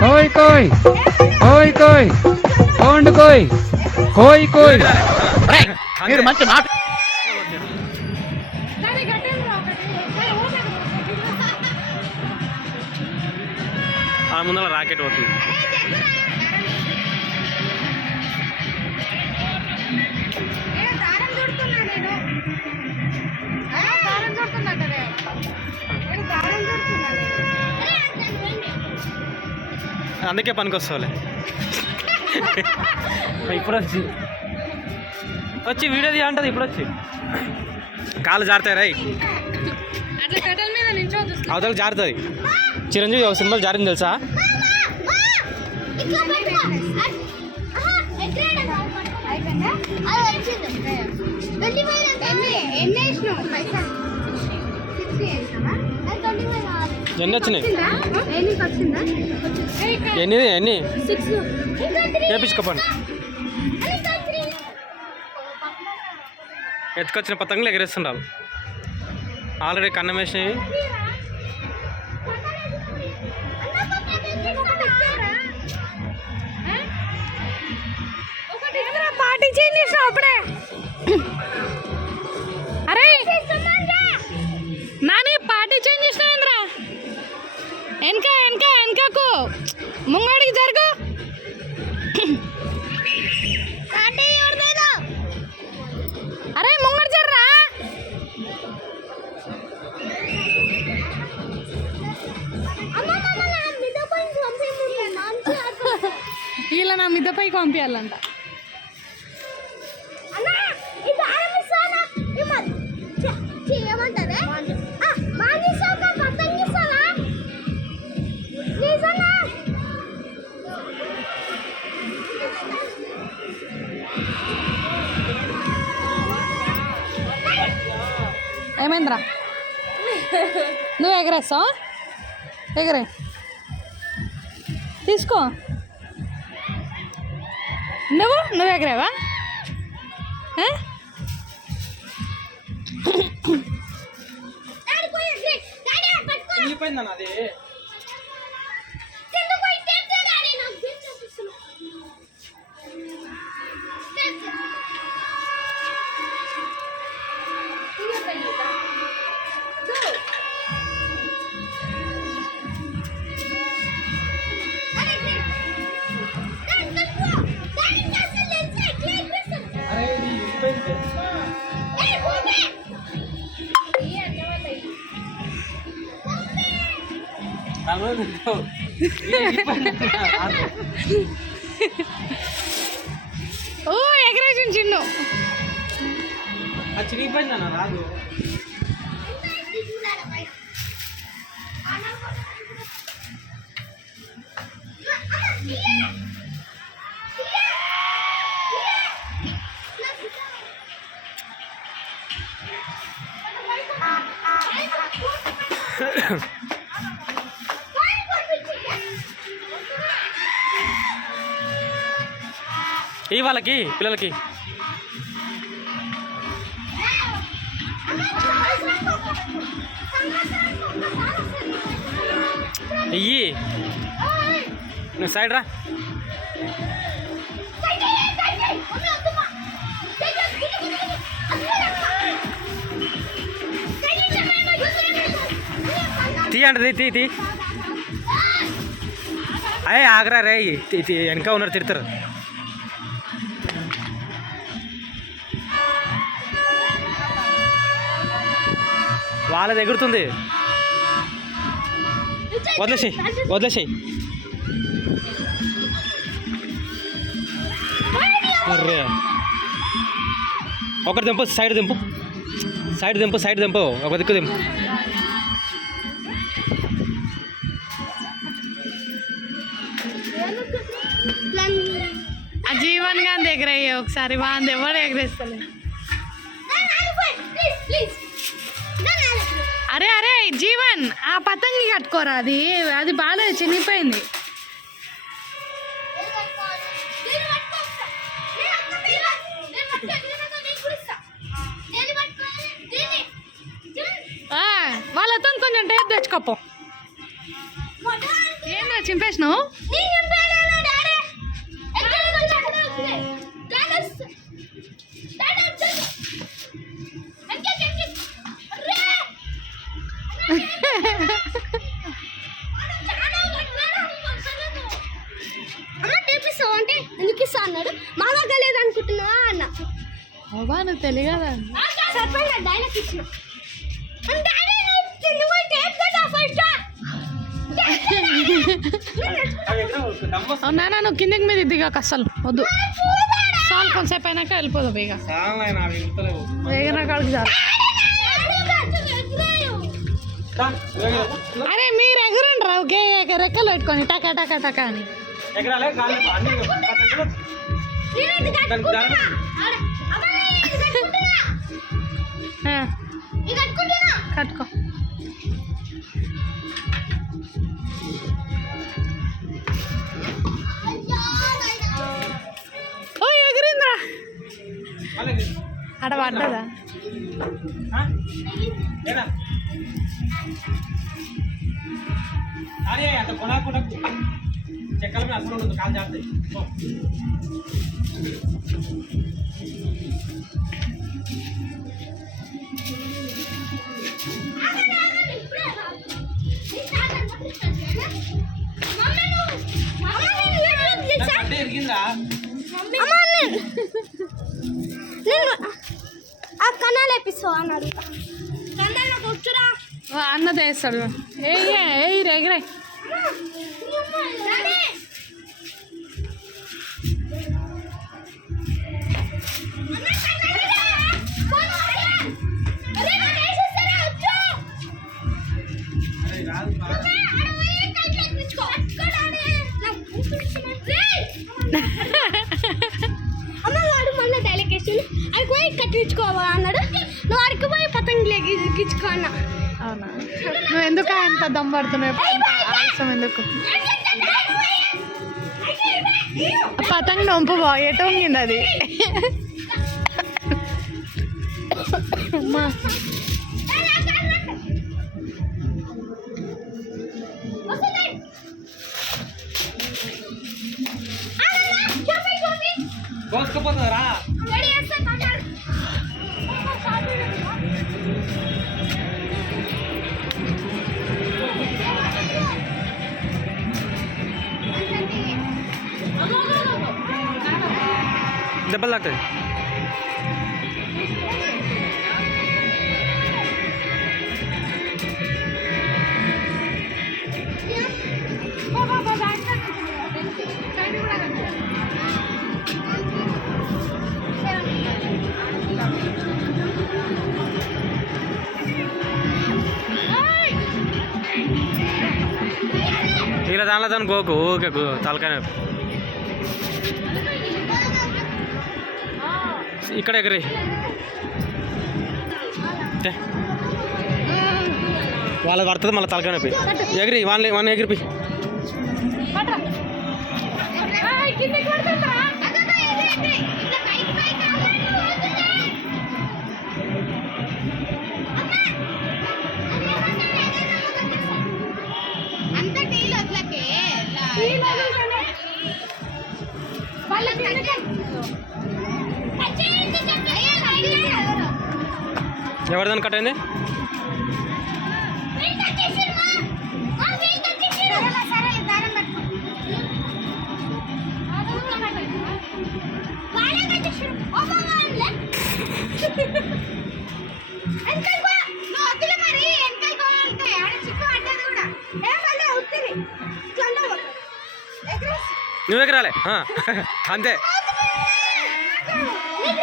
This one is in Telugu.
कोई कोई कोई कोई कौन कोई कोई कोई మీరు మంచి మాట ఆ ముందర రాకెట్ పోతుంది. అందుకే పనికొస్తావులే. ఇప్పుడు వచ్చి వీడియో తీయ అంటది. ఇప్పుడు వచ్చి కాళ్ళు జారుతాయి రాయి, అవతల జారుతుంది. చిరంజీవి ఒక సినిమాలు జారింది తెలుసా? ఎన్ని వచ్చినాయి? ఎన్ని వేపించుకోపండి. ఎత్తుకొచ్చిన పతంగులు ఎగరేస్తుండాలి. ఆల్రెడీ కన్నం వేసినవి. పార్టీ చేయండి అప్పుడే. అరే నాని పార్టీ చేంజ్ చేసినావేంద్రా? వెనకకు ముంగడికి జరుగు. అరే ముంగడి జర్రా. ఇలా నా మిద్దపైకి పంపించాలంట. ఏమైందిరా? నువ్వు ఎగరేస్తావు? ఎగరే తీసుకో. నువ్వు ఎగరేవా? ఓ ఎగరేషన్ చిన్ను చిరిగిపోయిందన్న రాదు. ఈ వాళ్ళకి పిల్లలకి ఇయ్యి. నువ్వు సైడ్ రా. తీ అంటే తీ. అయ్యే ఆగరా రే, వెనక ఉన్నారు తిడతారు. వాళ్ళది ఎగురుతుంది. వదిలేసేయి. అర్రే ఒకటి దింపు, సైడ్ దింపు, ఒక దిక్కు దింపు. జీవన్ గాంధీ ఎగరయ్యే ఒకసారి. బాగుంది, ఎవరు ఎగరేస్తలే. అరే జీవన్ ఆ పతంగి కట్టుకోరా. అది బాగా చినిగిపోయింది. వాళ్ళతో కొంచెం టేప్ తెచ్చుకోపో. ఏంద్రా చింపేసిన? చేసినావు? అంటే ఎందుకు ఇస్తా అన్నాడు. మామగా లేదనుకుంటున్నా అన్న. అవ్వా నువ్వు తెలియదా? సరిపోయిన డైలాగ్ ఇచ్చిన. నాన్న నువ్వు కిందకి మీద దిగాక అస్సలు వద్దు. చాలు కొంతసేపు అయినాక వెళ్ళిపోదాం ఇక. వేగన కాడికి చాలు. అరే మీరు ఎగురండి రా, ఒకే రెక్కలు పెట్టుకొని టకా టకా టకా అని. కట్టుకో. ఓ ఎగిరిందిరా, అడ పడ్డదా? అంత కొనకుండా చెక్కల మీద అసలు ఉండదు, కాలు చేస్తాయి. ఎరిగిందా నేను ఆ కన్నాలు ఎపిస్తా అని అడుగుతా. కన్నాలు కూర్చురా అన్న తెస్తాడు. ఏ ఎగిరాయి. అమ్మవాడు మొన్న డైలకేషన్ అది పోయి కట్టించుకోవా అన్నాడు. నువ్వు అడిగి పోయి పతంగులు ఎక్కించుకో అన్న. అవునా? నువ్వు ఎందుకు అంత దమ్ పడుతున్నావు? ఆలస్యం ఎందుకు? పతంగ్ నొంపు ఎటు వంగింది అది. అమ్మా కోసుకుపోతుందరా. దెబ్బలు తాకుతుంది. ఇలా దానిలో దాని గోకు ఊకే తలకాయ ఇక్కడ ఎగరి వాళ్ళ పడుతుంది, మళ్ళీ తలకాయ నొప్పి. ఎగిరి వాళ్ళని ఎగిరిపి. ఎవరిదాన్ని కట్ అయింది? నువ్వు ఎగరాలే అంతే. ఇక